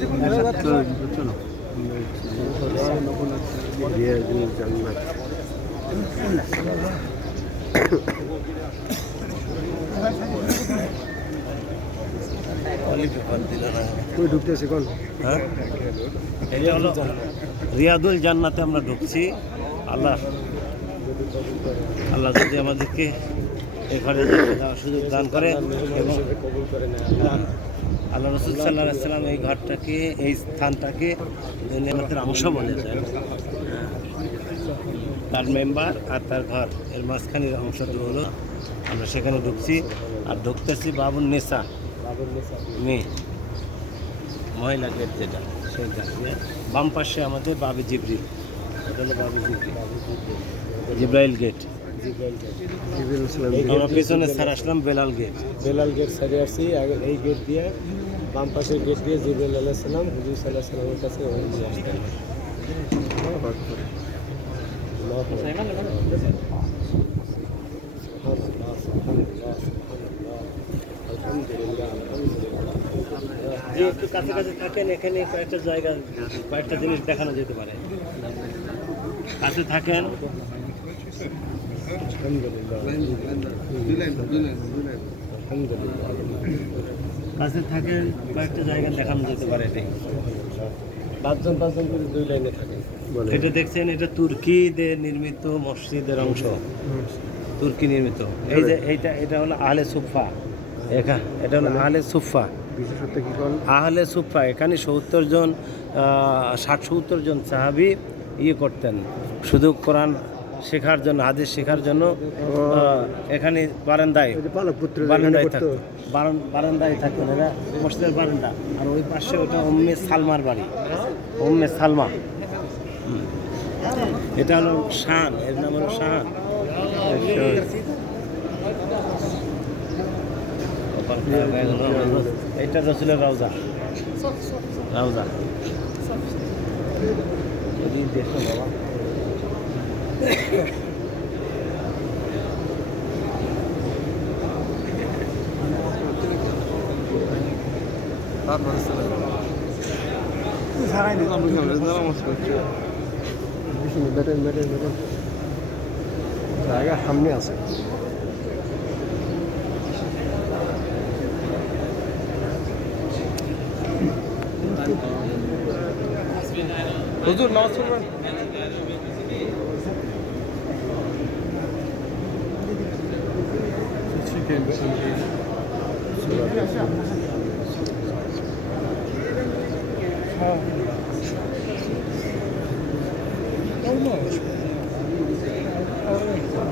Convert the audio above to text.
চলো রিয়াদুল জান্নাত। কই ঢুকতেছে কোন? হ্যাঁ, এটা হলো রিয়াদুল জান্নাতে আমরা ঢুকছি। আল্লাহ আল্লাহ যদি আমাদেরকে এখানে যাওয়ার সুযোগ দান করে এবং আল্লাহ রসুল সাল্লাহ সাল্লাম এই ঘরটাকে, এই স্থানটাকে নেমতের অংশ বলেছেন। তার মেম্বার আর তার ঘর এর মাঝখানের অংশটা হলো আমরা সেখানে ঢুকছি। আর ঢুকতেছি বাবুল নেশা, মেয়ে মহিলা গেট, যেটা সেইটা বাম পাশে আমাদের বাবি জিবরিল, এটা হলো বাবি জিব্রাইল গেট। আমরা পেছনে স্যার আসলাম বেলাল গেট। বেলাল গেট সাইডে আসছি, আগে এই গেট দিয়ে বাম পাশের গেট দিয়ে জিবরাইল আলাইহিস সালাম হুজুর সাল্লাল্লাহু আলাইহি ওয়াসাল্লামের কাছে নিয়ে আসতেন। যে একটু কাছাকাছি থাকেন, এখানে কয়েকটা জায়গা, কয়েকটা জিনিস দেখানো যেতে পারে। কাছে থাকেন, কাছে থাকেন, কয়েকটা জায়গা দেখানো যেতে পারে। এটাই পাঁচজন করে দুই লাইনে থাকে। এটা দেখছেন, এটা তুর্কিদের নির্মিত মসজিদের অংশ, তুর্কি নির্মিত। এই যে এটা হলো আহলে সুফা, এটা হলো আহলে সুফা। বিশেষত কি কোন আহলে সুফা, এখানে 70 জন 60-70 জন সাহাবি করতেন শুধু কোরআন শেখার জন্য, হাদিস শেখার জন্য। এখানে বারান্দায় থাকতো, বারান্দায় থাকতো এরা, মসজিদের বারান্দা। আর ওই পাশে ওটা উম্মে সালমার বাড়ি, উম্মে সালমা। এটা হলো শান, এর নাম হলো শান। এটা রসুলের রওজা, রওজা দেখো বাবা। জায়গা সামনে আছে। হুজুর নামাজ পড়বেন?